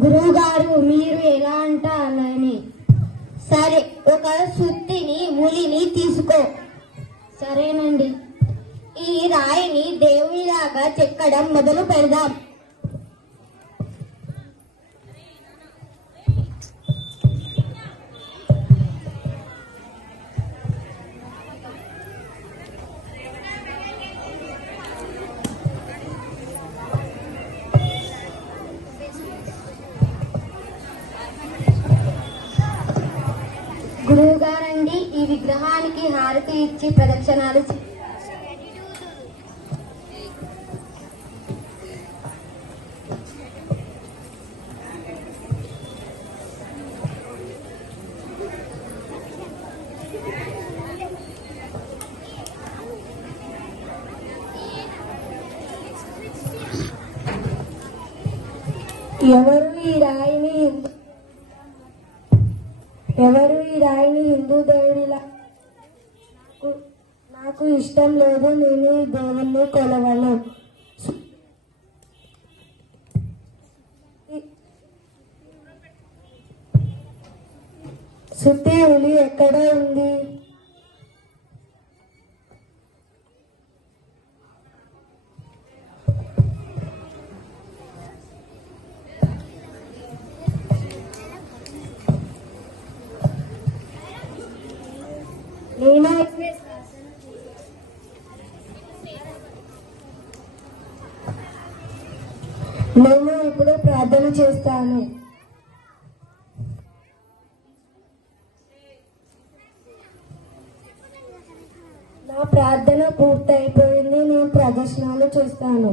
గురువు గారు మీరు ఎలా అంటారని. సరే, ఒక సుత్తిని ములిని తీసుకో. సరేనండి. ఈ రాయిని దేవునిలాగా చెక్కడం మొదలు పెడదాం. గురువు గారండి, ఈ విగ్రహానికి హారతి ఇచ్చి ప్రదక్షిణాలు ఎవరు ఈ రాయిని హిందూ దేవుడిలా నాకు ఇష్టం లేదు, నేను ఈ దేవుణ్ణి కొలవను. సుత్తి ఉలి ఎక్కడ ఉంది? నేను ఇప్పుడు ప్రార్థన చేస్తాను. నా ప్రార్థన పూర్తయిపోయింది. నేను ప్రదర్శనలు చేస్తాను.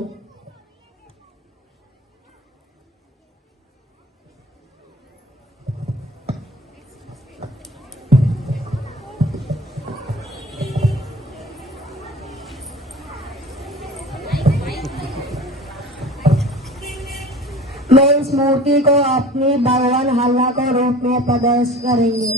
मैं इस मूर्ति को अपनी भगवान हल्ला को रूप में प्रदर्शित करेंगे।